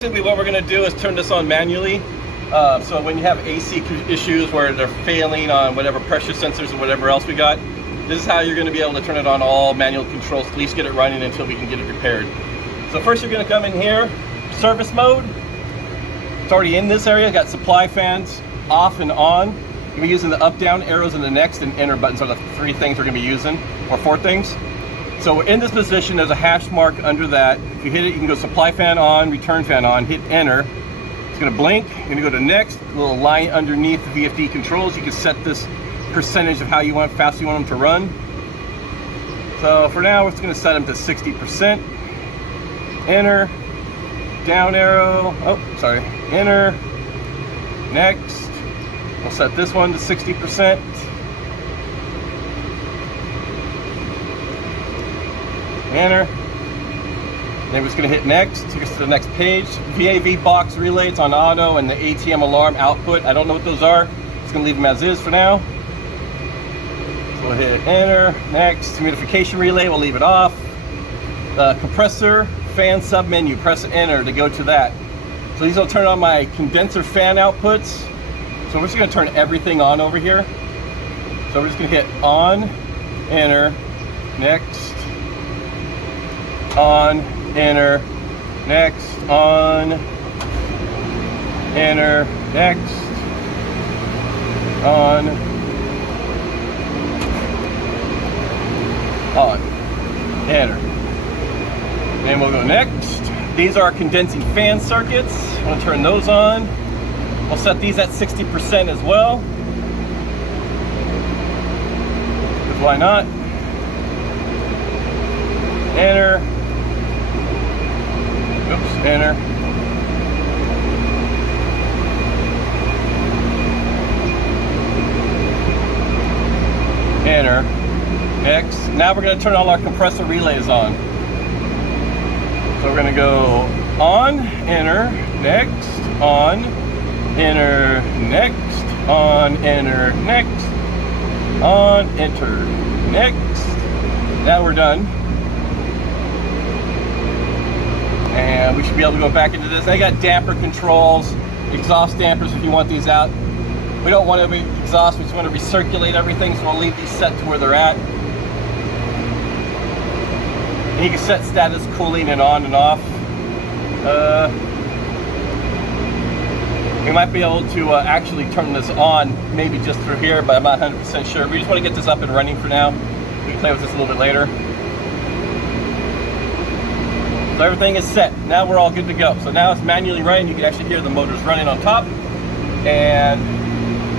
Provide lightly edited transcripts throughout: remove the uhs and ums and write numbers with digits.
Basically what we're going to do is turn this on manually. So when you have AC issues where they're failing on whatever pressure sensors or whatever else we got, this is how you're going to be able to turn it on all manual controls, at least get it running until we can get it repaired. So first you're going to come in here, service mode. It's already in this area, got supply fans off and on. You'll be using the up, down arrows and the next and enter buttons are the three things we're going to be using, or four things. So we're in this position, there's a hash mark under that. If you hit it, you can go supply fan on, return fan on, hit enter. It's gonna blink, you're gonna go to next, a little line underneath the VFD controls. You can set this percentage of how you want, fast you want them to run. So for now, we're just gonna set them to 60%. Enter, down arrow, enter, next. We'll set this one to 60%. Enter. Then we're just going to hit next. Take us to the next page. VAV box relay, it's on auto, and the ATM alarm output. I don't know what those are. Just going to leave them as is for now. So we'll hit enter. Next. Humidification relay, we'll leave it off. Compressor, fan sub menu. Press enter to go to that. So these will turn on my condenser fan outputs. So we're just going to turn everything on over here. So we're just going to hit on, enter, next. On, enter, next, on, enter, next, on, enter. Then we'll go next. These are our condensing fan circuits. I'm going to turn those on. We'll set these at 60% as well. Because why not? Enter. Oops, enter. Enter. Next. Now we're going to turn all our compressor relays on. So we're going to go on, enter, next, on, enter, next, on, enter, next, on, enter, next. Now we're done. And we should be able to go back into this. They got damper controls, exhaust dampers if you want these out. We don't want to exhaust, we just want to recirculate everything, so we'll leave these set to where they're at. And you can set status cooling and on and off. We might be able to actually turn this on, maybe just through here, but I'm not 100% sure. We just want to get this up and running for now. We can play with this a little bit later. So everything is set. Now we're all good to go. So now it's manually running. You can actually hear the motors running on top. And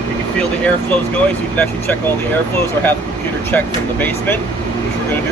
you can feel the airflows going, so you can actually check all the airflows or have the computer check from the basement, which we're going to do